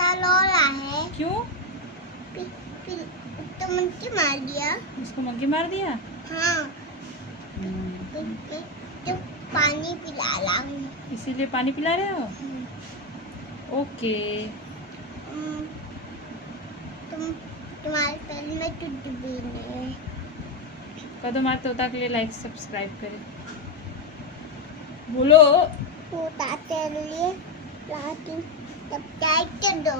तोता रो रहा है। क्यों? तो मंकी मार दिया। उसको मंकी मार दिया? हाँ। तो पानी पिला रहा हूँ। इसीलिए पानी पिला रहे हो? ओके। तुम्हारे पैर में टूट भी नहीं। कदम मार तोता के लिए लाइक सब्सक्राइब करें। बोलो। तोता के लिए सब्सक्राइब कर दो।